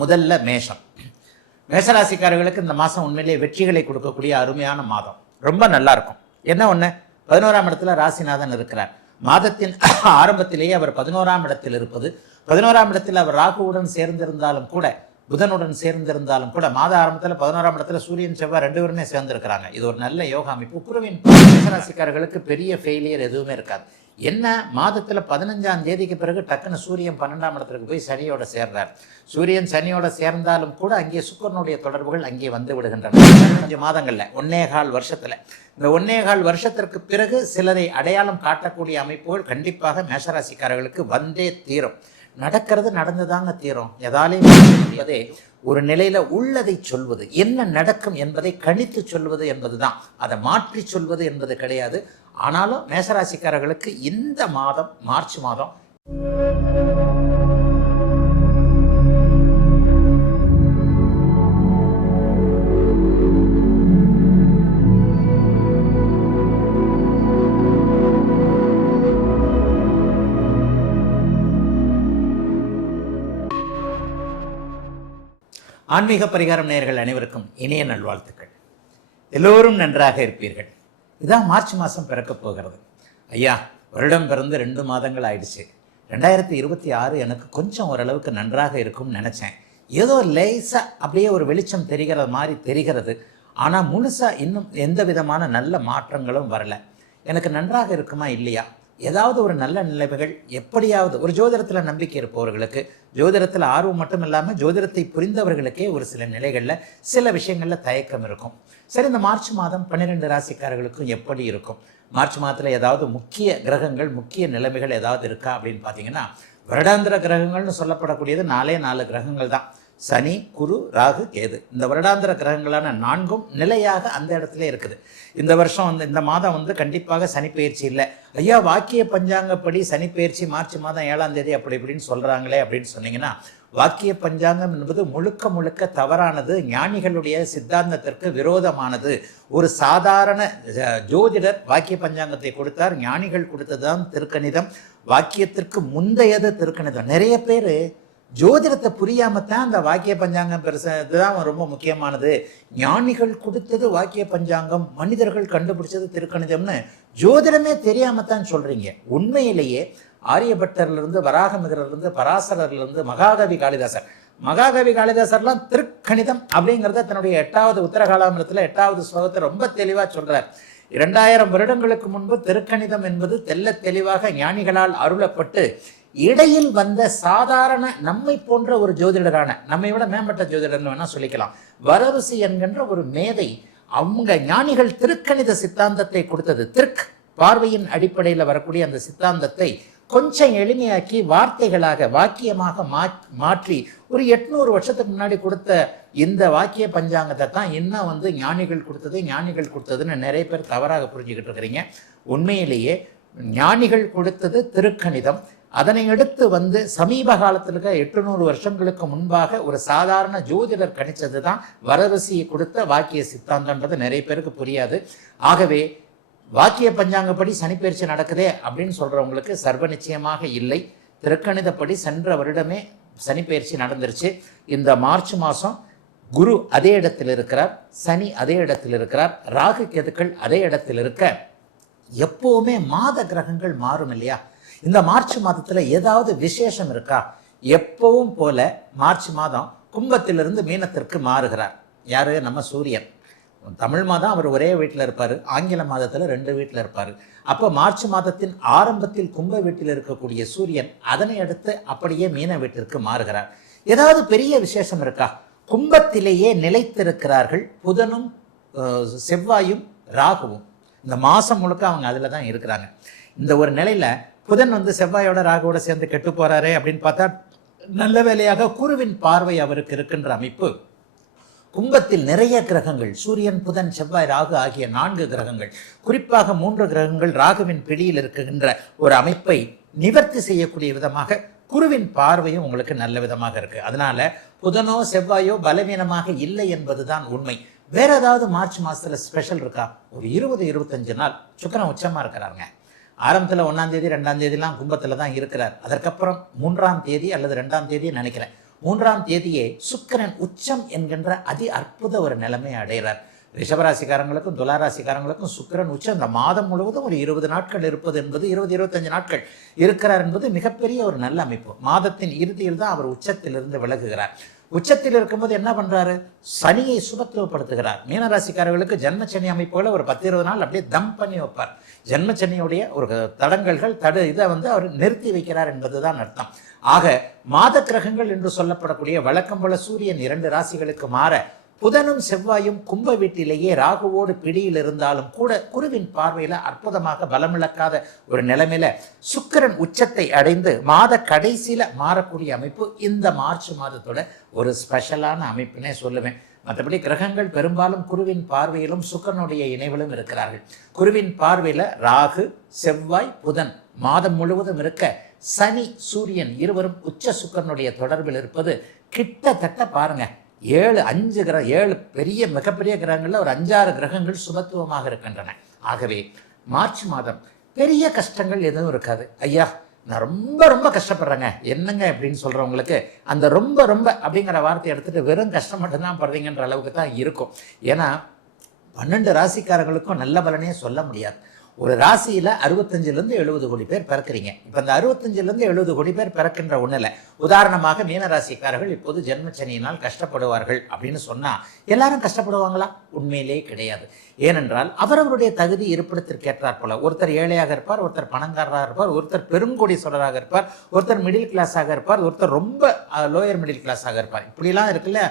முதல்ல மேஷம். மேஷராசிக்காரர்களுக்கு இந்த மாதம் உண்மையிலேயே வெற்றிகளை கொடுக்கக்கூடிய அருமையான மாதம். ரொம்ப நல்லா இருக்கும். என்ன ஒன்று, 11ஆம் இடத்துல ராசிநாதன் இருக்கிறார். மாதத்தின் ஆரம்பத்திலேயே அவர் 11ஆம் இடத்தில் இருப்பது, 11ஆம் இடத்தில் அவர் ராகுவுடன் சேர்ந்திருந்தாலும் கூட, புதனுடன் சேர்ந்திருந்தாலும் கூட, மாத ஆரம்பத்தில் 11ஆம் இடத்துல சூரியன் செவ்வாய் 2 பேருமே சேர்ந்திருக்கிறாங்க. இது ஒரு நல்ல யோகா அமைப்பு. குருவின் மேஷராசிக்காரர்களுக்கு பெரிய ஃபெயிலியர் எதுவுமே இருக்காது. என்ன, மாதத்தில் 15ஆம் தேதிக்கு பிறகு டக்குன்னு சூரியன் 12ஆம் இடத்துக்கு போய் சனியோட சேர்றார். சூரியன் சனியோட சேர்ந்தாலும் கூட அங்கே சுக்கிரனுடைய தொடர்புகள் அங்கே வந்து விடுகின்றன. 15 மாதங்களில் 1.25 வருஷத்தில். இந்த 1.25 வருஷத்திற்கு பிறகு சிலரை அடையாளம் காட்டக்கூடிய அமைப்புகள் கண்டிப்பாக மேஷராசிக்காரர்களுக்கு வந்தே தீரும். நடக்கிறது நடந்துதாங்க தீரும். எதாலையும் ஒரு நிலையில உள்ளதை சொல்வது, என்ன நடக்கும் என்பதை கணித்து சொல்வது என்பதுதான். அதை மாற்றி சொல்வது என்பது கிடையாது. ஆனாலும் மேஷராசிக்காரர்களுக்கு இந்த மாதம், மார்ச் மாதம், ஆன்மீக பரிகாரம் நேயர்கள் அனைவருக்கும் இனிய நல்வாழ்த்துக்கள். எல்லோரும் நன்றாக இருப்பீர்கள். இதான் மார்ச் மாதம் பிறக்கப் போகிறது. ஐயா, வருடம் பிறந்து 2 மாதங்கள் ஆயிடுச்சு. 2026 எனக்கு கொஞ்சம் ஓரளவுக்கு நன்றாக இருக்கும்னு நினச்சேன். ஏதோ லேசாக அப்படியே ஒரு வெளிச்சம் தெரிகிற மாதிரி தெரிகிறது. ஆனால் முழுசாக இன்னும் எந்த விதமான நல்ல மாற்றங்களும் வரலை. எனக்கு நன்றாக இருக்குமா இல்லையா? ஏதாவது ஒரு நல்ல நிலைமைகள் எப்படியாவது, ஒரு ஜோதிடத்தில் நம்பிக்கை இருப்பவர்களுக்கு, ஜோதிடத்தில் ஆர்வம் மட்டும் இல்லாமல் ஜோதிடத்தை புரிந்தவர்களுக்கே ஒரு சில நிலைகளில் சில விஷயங்களில் தயக்கம் இருக்கும். சரி, இந்த மார்ச் மாதம் 12 ராசிக்காரர்களுக்கும் எப்படி இருக்கும்? மார்ச் மாதத்தில் ஏதாவது முக்கிய கிரகங்கள், முக்கிய நிலைமைகள் ஏதாவது இருக்கா அப்படின்னு பார்த்தீங்கன்னா, வருடாந்திர கிரகங்கள்னு சொல்லப்படக்கூடியது 4 கிரகங்கள் தான். சனி, குரு, ராகு, கேது. இந்த வருடாந்திர கிரகங்களான 4ம் நிலையாக அந்த இடத்துல இருக்குது. இந்த வருஷம் இந்த மாதம் கண்டிப்பாக சனி பயிற்சி இல்லை. ஐயா, வாக்கிய பஞ்சாங்கப்படி சனி பயிற்சி மார்ச் மாதம் 7ஆம் தேதி அப்படி இப்படின்னு சொல்கிறாங்களே அப்படின்னு சொன்னீங்கன்னா, வாக்கிய பஞ்சாங்கம் என்பது முழுக்க முழுக்க தவறானது, ஞானிகளுடைய சித்தாந்தத்திற்கு விரோதமானது. ஒரு சாதாரண ஜோதிடர் வாக்கிய பஞ்சாங்கத்தை கொடுத்தார். ஞானிகள் கொடுத்ததுதான் திருக்கணிதம். வாக்கியத்திற்கு முந்தையது திருக்கணிதம். நிறைய பேர் ஜோதிடத்தை புரியாமத்தான் அந்த வாக்கிய பஞ்சாங்கம் இதுதான் ரொம்ப முக்கியமானது, ஞானிகள் கொடுத்தது வாக்கிய பஞ்சாங்கம், மனிதர்கள் கண்டுபிடிச்சது திருக்கணிதம்னு ஜோதிடமே தெரியாமத்தான் சொல்றீங்க. உண்மையிலேயே ஆரியபட்டர்லேருந்து, வராகமிகரிலிருந்து, பராசரர்லேருந்து, மகாகவி காளிதாசர்லாம் திருக்கணிதம் அப்படிங்கிறத தன்னுடைய 8வது உத்தரகாலாமிரத்தில் 8வது ஸ்லோகத்தை ரொம்ப தெளிவாக சொல்றார். 2000 வருடங்களுக்கு முன்பு திருக்கணிதம் என்பது தெல்ல தெளிவாக ஞானிகளால் அருளப்பட்டு இடையில் வந்த சாதாரண நம்மை போன்ற ஒரு ஜோதிடரான, நம்மை விட மேம்பட்ட ஜோதிடர்னு வேணா சொல்லிக்கலாம், வரருசி என்கின்ற ஒரு மேதை, அவங்க ஞானிகள் திருக்கணித சித்தாந்தத்தை கொடுத்தது. பார்வையின் அடிப்படையில் வரக்கூடிய அந்த சித்தாந்தத்தை கொஞ்சம் எளிமையாக்கி வார்த்தைகளாக, வாக்கியமாக மாற்றி ஒரு 800 வருஷத்துக்கு முன்னாடி கொடுத்த இந்த வாக்கிய பஞ்சாங்கத்தை தான் இன்னும் ஞானிகள் கொடுத்ததுன்னு நிறைய பேர் தவறாக புரிஞ்சுக்கிட்டு இருக்கிறீங்க. உண்மையிலேயே ஞானிகள் கொடுத்தது திருக்கணிதம். அதனை அடுத்து சமீப காலத்தில் 800 வருஷங்களுக்கு முன்பாக ஒரு சாதாரண ஜோதிடர் கணிச்சது தான் வரருசியை கொடுத்த வாக்கிய சித்தாந்தன்றது நிறைய பேருக்கு புரியாது. ஆகவே வாக்கிய பஞ்சாங்கப்படி சனிப்பெயர்ச்சி நடக்குதே அப்படின்னு சொல்றவங்களுக்கு சர்வ நிச்சயமாக இல்லை. திருக்கணிதப்படி சென்ற வருடமே சனிப்பெயர்ச்சி நடந்துருச்சு. இந்த மார்ச் மாதம் குரு அதே இடத்தில் இருக்கிறார், சனி அதே இடத்தில் இருக்கிறார், ராகு கேதுக்கள் அதே இடத்தில் இருக்க எப்பவுமே மாத கிரகங்கள் மாறும் இல்லையா? இந்த மார்ச் மாதத்தில் ஏதாவது விசேஷம் இருக்கா? எப்பவும் போல மார்ச் மாதம் கும்பத்திலிருந்து மீனத்திற்கு மாறுகிறார். யாரு? நம்ம சூரியன். தமிழ் மாதம் அவர் ஒரே வீட்டில் இருப்பார், ஆங்கில மாதத்தில் 2 வீட்டில் இருப்பார். அப்போ மார்ச் மாதத்தின் ஆரம்பத்தில் கும்ப வீட்டில் இருக்கக்கூடிய சூரியன் அதனை அடுத்து அப்படியே மீன வீட்டிற்கு மாறுகிறார். ஏதாவது பெரிய விசேஷம் இருக்கா? கும்பத்திலேயே நிலைத்திருக்கிறார்கள் புதனும் செவ்வாயும் ராகுவும். இந்த மாதம் முழுக்க அவங்க அதில் தான் இருக்கிறாங்க. இந்த ஒரு நிலையில் புதன் செவ்வாயோட ராகுவோட சேர்ந்து கெட்டு போறாரே அப்படின்னு பார்த்தா, நல்ல வேளையாக குருவின் பார்வை அவருக்கு இருக்கின்ற அமைப்பு. கும்பத்தில் நிறைய கிரகங்கள், சூரியன், புதன், செவ்வாய், ராகு ஆகிய 4 கிரகங்கள், குறிப்பாக 3 கிரகங்கள் ராகுவின் பிடியில் இருக்கின்ற ஒரு அமைப்பை நிவர்த்தி செய்யக்கூடிய விதமாக குருவின் பார்வையும் உங்களுக்கு நல்ல விதமாக இருக்கு. அதனால புதனோ செவ்வாயோ பலவீனமாக இல்லை என்பதுதான் உண்மை. வேற ஏதாவது மார்ச் மாசத்துல ஸ்பெஷல் இருக்கா? ஒரு 20-25 நாள் சுக்கிரன் உச்சமா இருக்கிறாங்க. ஆரம்பத்தில் 1ஆம் தேதி 2ஆம் தேதிலாம் கும்பத்தில் தான் இருக்கிறார். அதற்கப்புறம் 3ஆம் தேதி அல்லது 2ஆம் தேதி நினைக்கிறேன் 3ஆம் தேதியே சுக்கிரன் உச்சம் என்கின்ற அதி அற்புத ஒரு நிலைமையை அடைகிறார். ரிஷபராசிக்காரங்களுக்கும் துளாராசிக்காரங்களுக்கும் சுக்கிரன் உச்சம் இந்த மாதம் முழுவதும் ஒரு 20 நாட்கள் இருப்பது என்பது 20-25 நாட்கள் இருக்கிறார் என்பது மிகப்பெரிய ஒரு நல்ல அமைப்பு. மாதத்தின் இறுதியில் தான் அவர் உச்சத்திலிருந்து விலகுகிறார். உச்சத்தில் இருக்கும்போது என்ன பண்றாரு? சனியை சுபத்துவப்படுத்துகிறார். மீனராசிக்காரர்களுக்கு ஜென்மச்சனி அமைப்புகளை ஒரு 10-20 நாள் அப்படியே தம் பண்ணி வைப்பார். ஜென்மச்சனியுடைய ஒரு தடங்கல்கள் இதை அவர் நிறுத்தி வைக்கிறார் என்பதுதான் அர்த்தம். ஆக மாத கிரகங்கள் என்று சொல்லப்படக்கூடிய வழக்கம் போல சூரியன் 2 ராசிகளுக்கு மாற புதனும் செவ்வாயும் கும்ப வீட்டிலேயே ராகுவோடு பிடியில் இருந்தாலும் கூட குருவின் பார்வையில அற்புதமாக பலமிழக்காத ஒரு நிலைமையில சுக்கிரன் உச்சத்தை அடைந்து மாத கடைசியில மாறக்கூடிய அமைப்பு இந்த மார்ச் மாதத்தோட ஒரு ஸ்பெஷலான அமைப்புன்னே சொல்லுவேன். மற்றபடி கிரகங்கள் பெரும்பாலும் குருவின் பார்வையிலும் சுக்கிரனுடைய இணைவிலும் இருக்கிறார்கள். குருவின் பார்வையில ராகு, செவ்வாய், புதன் மாதம் முழுவதும் இருக்க, சனி சூரியன் இருவரும் உச்ச சுக்கிரனுடைய தொடர்பில் இருப்பது கிட்டத்தட்ட பாருங்க 7 பெரிய மிகப்பெரிய கிரகங்கள்ல ஒரு 5-6 கிரகங்கள் சுபத்துவமாக இருக்கின்றன. ஆகவே மார்ச் மாதம் பெரிய கஷ்டங்கள் எதுவும் இருக்காது. ஐயா நான் ரொம்ப ரொம்ப கஷ்டப்படுறேங்க என்னங்க அப்படின்னு சொல்றவங்களுக்கு அந்த ரொம்ப ரொம்ப அப்படிங்கிற வார்த்தையை எடுத்துட்டு வெறும் கஷ்டம் மட்டும்தான் படுறீங்கன்ற அளவுக்கு தான் இருக்கும். ஏன்னா 12 ராசிக்காரங்களுக்கும் நல்ல பலனே சொல்ல முடியாது. ஒரு ராசியில 65-70 கோடி பேர் பிறக்கிறீங்க. இப்ப அந்த 65-70 கோடி பேர் பிறக்கின்ற ஒண்ணுல உதாரணமாக மீனராசிக்காரர்கள் இப்போது ஜென்மச்சனியினால் கஷ்டப்படுவார்கள் அப்படின்னு சொன்னா எல்லாரும் கஷ்டப்படுவாங்களா? உண்மையிலே கிடையாது. ஏனென்றால் அவரவருடைய தகுதி இருப்பிடத்திற்கு ஏற்றாற் போல ஒருத்தர் ஏழையாக இருப்பார், ஒருத்தர் பணக்காரராக இருப்பார், ஒருத்தர் பெருங்கோடீஸ்வரராக இருப்பார், ஒருத்தர் மிடில் கிளாஸாக இருப்பார், ஒருத்தர் ரொம்ப லோயர் மிடில் கிளாஸாக இருப்பார். இப்படிலாம் இருக்குல்ல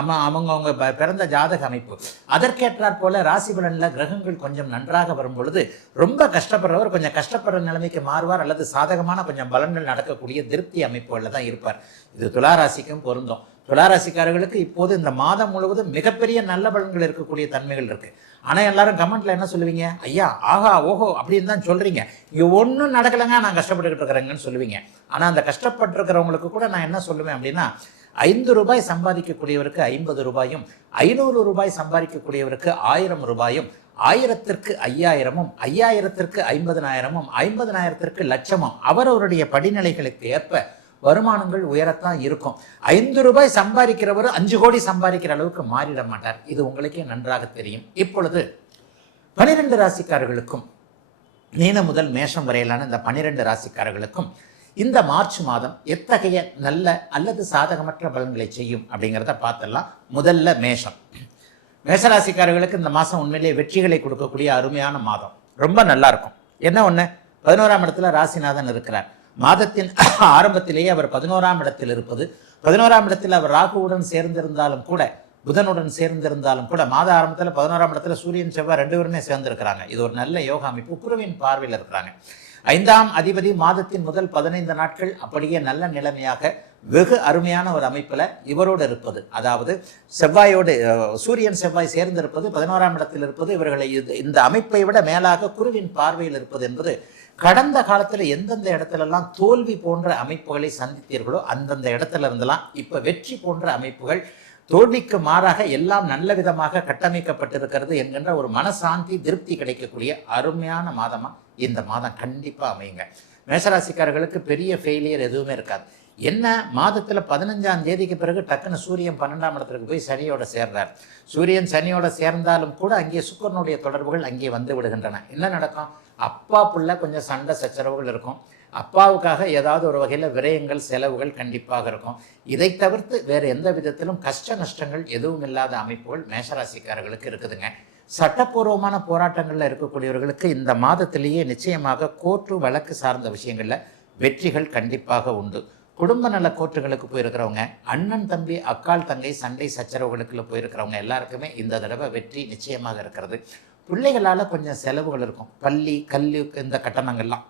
அவங்க பிறந்த ஜாதக அமைப்பு. அதற்கேற்றாற் போல ராசி பலன்ல கிரகங்கள் கொஞ்சம் நன்றாக வரும் பொழுது ரொம்ப கஷ்டப்படுறவர் கொஞ்சம் கஷ்டப்படுற நிலைமைக்கு மாறுவார், அல்லது சாதகமான கொஞ்சம் பலன்கள் நடக்கக்கூடிய திருப்தி அமைப்புகளில் தான் இருப்பார். இது துளாராசிக்கும் பொருந்தும். துளாராசிக்காரர்களுக்கு இப்போது இந்த மாதம் முழுவதும் மிகப்பெரிய நல்ல பலன்கள் இருக்கக்கூடிய தன்மைகள் இருக்கு. ஆனா எல்லாரும் கமெண்ட்ல என்ன சொல்லுவீங்க? ஐயா ஆஹா ஓஹோ அப்படின்னு தான் சொல்றீங்க, இங்க ஒன்றும் நடக்கலைங்க, நான் கஷ்டப்பட்டுக்கிட்டு இருக்கிறேங்கன்னு சொல்லுவீங்க. ஆனா அந்த கஷ்டப்பட்டு இருக்கிறவங்களுக்கு கூட நான் என்ன சொல்லுவேன் அப்படின்னா, 5 ரூபாய் சம்பாதிக்கக்கூடியவருக்கு 50 ரூபாயும், 500 ரூபாய் சம்பாதிக்கக்கூடியவருக்கு 1000 ரூபாயும், 1000ற்கு 5000ம், 5000ற்கு 50,000ம், 50,000ற்கு லட்சமும் அவரவருடைய படிநிலைகளுக்கு ஏற்ப வருமானங்கள் உயரத்தான் இருக்கும். 5 ரூபாய் சம்பாதிக்கிறவர் 5 கோடி சம்பாதிக்கிற அளவுக்கு மாறிட மாட்டார். இது உங்களுக்கே நன்றாக தெரியும். இப்பொழுது 12 ராசிக்காரர்களுக்கும் மீனம் முதல் மேஷம் வரையிலான இந்த 12 ராசிக்காரர்களுக்கும் இந்த மார்ச் மாதம் எத்தகைய நல்ல அல்லது சாதகமற்ற பலன்களை செய்யும் அப்படிங்கிறத பார்த்துடலாம். முதல்ல மேஷம். மேஷராசிக்காரர்களுக்கு இந்த மாதம் உண்மையிலேயே வெற்றிகளை கொடுக்கக்கூடிய அருமையான மாதம். ரொம்ப நல்லா இருக்கும். என்ன ஒன்று, 11ஆம் இடத்துல ராசிநாதன் இருக்கிறார். மாதத்தின் ஆரம்பத்திலேயே அவர் 11ஆம் இடத்தில் இருப்பது, 11ஆம் இடத்தில் அவர் ராகுவுடன் சேர்ந்திருந்தாலும் கூட, புதனுடன் சேர்ந்திருந்தாலும் கூட, மாத ஆரம்பத்தில் 11ஆம் இடத்துல சூரியன் செவ்வாய் 2 பேருமே சேர்ந்திருக்கிறாங்க. இது ஒரு நல்ல யோகா அமைப்பு. குருவின் பார்வையில் இருக்கிறாங்க. 5ஆம் அதிபதி மாதத்தின் முதல் 15 நாட்கள் அப்படியே நல்ல நிலைமையாக வெகு அருமையான ஒரு அமைப்புல இவரோடு இருப்பது, அதாவது செவ்வாயோடு சூரியன் செவ்வாய் சேர்ந்திருப்பது, 11ஆம் இடத்தில் இருப்பது, இவர்களை இந்த அமைப்பை விட மேலாக குருவின் பார்வையில் இருப்பது என்பது கடந்த காலத்துல எந்தெந்த இடத்துல எல்லாம் தோல்வி போன்ற அமைப்புகளை சந்தித்தீர்களோ அந்தந்த இடத்துல இருந்தெல்லாம் இப்ப வெற்றி போன்ற அமைப்புகள், தோல்விக்கு மாறாக எல்லாம் நல்ல விதமாக கட்டமைக்கப்பட்டிருக்கிறது என்கின்ற ஒரு மனசாந்தி திருப்தி கிடைக்கக்கூடிய அருமையான மாதமா இந்த மாதம் கண்டிப்பா அமையுங்க. மேஷராசிக்காரர்களுக்கு பெரிய ஃபெயிலியர் எதுவுமே இருக்காது. என்ன, மாதத்துல 15ஆம் தேதிக்கு பிறகு டக்குன்னு சூரியன் 12ஆம் இடத்துக்கு போய் சனியோட சேர்றார். சூரியன் சனியோட சேர்ந்தாலும் கூட அங்கே சுக்கிரனுடைய தொடர்புகள் அங்கே வந்து விடுகின்றன. என்ன நடக்கும்? அப்பா புள்ள கொஞ்சம் சண்டை சச்சரவுகள் இருக்கும். அப்பாவுக்காக ஏதாவது ஒரு வகையில் விரயங்கள் செலவுகள் கண்டிப்பாக இருக்கும். இதை தவிர்த்து வேறு எந்த விதத்திலும் கஷ்ட நஷ்டங்கள் எதுவும் இல்லாத அமைப்புகள் மேஷராசிக்காரர்களுக்கு இருக்குதுங்க. சட்டப்பூர்வமான போராட்டங்களில் இருக்கக்கூடியவர்களுக்கு இந்த மாதத்திலேயே நிச்சயமாக கோர்ட்டு வழக்கு சார்ந்த விஷயங்களில் வெற்றிகள் கண்டிப்பாக உண்டு. குடும்ப நல கோர்ட்டுகளுக்கு போயிருக்கிறவங்க, அண்ணன் தம்பி அக்கால் தங்கை சண்டை சச்சரவுகளுக்குள்ள போயிருக்கிறவங்க எல்லாருக்குமே இந்த தடவை வெற்றி நிச்சயமாக இருக்கிறது. பிள்ளைகளால் கொஞ்சம் செலவுகள் இருக்கும். பள்ளி கல்வி இந்த கட்டணங்கள்லாம்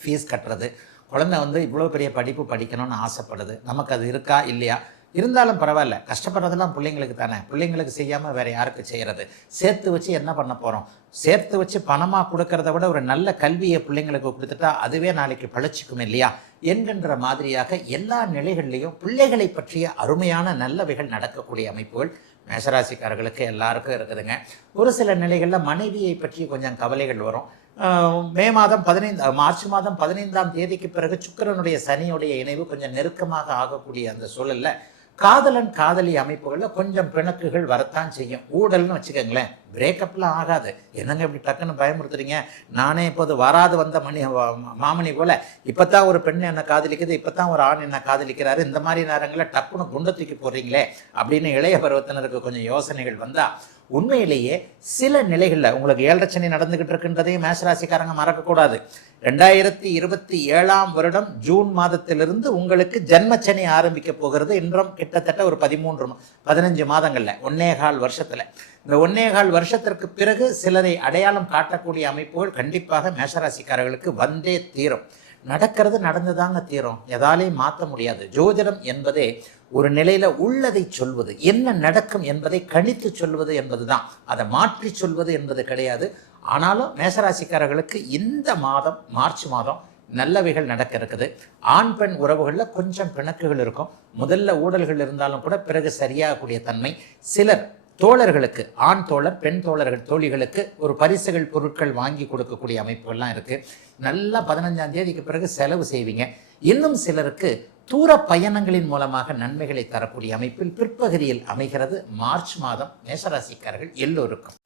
ஃபீஸ் கட்டுறது, குழந்தை இவ்வளோ பெரிய படிப்பு படிக்கணும்னு ஆசைப்படுது. நமக்கு அது இருக்கா இல்லையா, இருந்தாலும் பரவாயில்ல, கஷ்டப்படுறதெல்லாம் பிள்ளைங்களுக்கு தானே, பிள்ளைங்களுக்கு செய்யாமல் வேறு யாருக்கு செய்கிறது? சேர்த்து வச்சு என்ன பண்ண போகிறோம்? சேர்த்து வச்சு பணமாக கொடுக்கறத விட ஒரு நல்ல கல்வியை பிள்ளைங்களுக்கு கொடுத்துட்டா அதுவே நாளைக்கு பழச்சிக்கும் இல்லையா என்கின்ற மாதிரியாக எல்லா நிலைகள்லையும் பிள்ளைகளை பற்றிய அருமையான நல்லவைகள் நடக்கக்கூடிய அமைப்புகள் மேஷராசிக்காரர்களுக்கு எல்லாருக்கும் இருக்குதுங்க. ஒரு சில நிலைகளில் மனைவியை பற்றி கொஞ்சம் கவலைகள் வரும். மே மாதம் 15 மார்ச் மாதம் 15ஆம் தேதிக்கு பிறகு சுக்கிரனுடைய சனியுடைய இணைவு கொஞ்சம் நெருக்கமாக ஆகக்கூடிய அந்த சூழல்ல காதலன் காதலி அமைப்புகளில் கொஞ்சம் பிணக்குகள் வரத்தான் செய்யும். ஊழல்னு வச்சுக்கோங்களேன், பிரேக்கப்லாம் ஆகாது. என்னங்க இப்படி டக்குன்னு பயமுறுத்துறீங்க? நானே இப்போது வராது வந்த மாமணி போல இப்போத்தான் ஒரு பெண் என்னை காதலிக்குது, இப்போத்தான் ஒரு ஆண் என்னை காதலிக்கிறாரு, இந்த மாதிரி நேரங்களில் டக்குன்னு குண்டை தூக்கி போடுறீங்களே அப்படின்னு இளைய பருவத்தினருக்கு கொஞ்சம் யோசனைகள் வந்தால் உண்மையிலேயே சில நிலைகளில் உங்களுக்கு 7 சனி நடந்துகிட்டு இருக்குன்றதையும் மேஷராசிக்காரங்க மறக்கக்கூடாது. 2027ஆம் வருடம் ஜூன் மாதத்திலிருந்து உங்களுக்கு ஜென்மச்சனி ஆரம்பிக்க போகிறது. இன்றும் கிட்டத்தட்ட ஒரு 15 மாதங்கள்ல 1.25 வருஷத்துல. இந்த 1.25 வருஷத்திற்கு பிறகு சிலரை அடையாளம் காட்டக்கூடிய அமைப்புகள் கண்டிப்பாக மேஷராசிக்காரர்களுக்கு வந்தே தீரும். நடக்கிறது நடந்துதாங்க தீரும், எதாலையும் மாற்ற முடியாது. ஜோதிடம் என்பதே ஒரு நிலையில உள்ளதை சொல்வது, என்ன நடக்கும் என்பதை கணித்து சொல்வது என்பதுதான், அதை மாற்றி சொல்வது என்பது கிடையாது. ஆனாலும் மேஷராசிக்காரர்களுக்கு இந்த மாதம் மார்ச் மாதம் நல்லவைகள் நடக்க இருக்குது. ஆண் பெண் உறவுகளில் கொஞ்சம் பிணக்குகள் இருக்கும். முதல்ல ஊழல்கள் இருந்தாலும் கூட பிறகு சரியாகக்கூடிய தன்மை. சிலர் தோழர்களுக்கு, ஆண் தோழர் பெண் தோழர்கள் தோழிகளுக்கு ஒரு பரிசுகள் பொருட்கள் வாங்கி கொடுக்கக்கூடிய அமைப்புகள்லாம் இருக்குது. நல்லா 15ஆம் தேதிக்கு பிறகு செலவு செய்வீங்க. இன்னும் சிலருக்கு தூர பயணங்களின் மூலமாக நன்மைகளை தரக்கூடிய அமைப்பில் பிற்பகுதியில் அமைகிறது மார்ச் மாதம் மேஷராசிக்காரர்கள் எல்லோருக்கும்.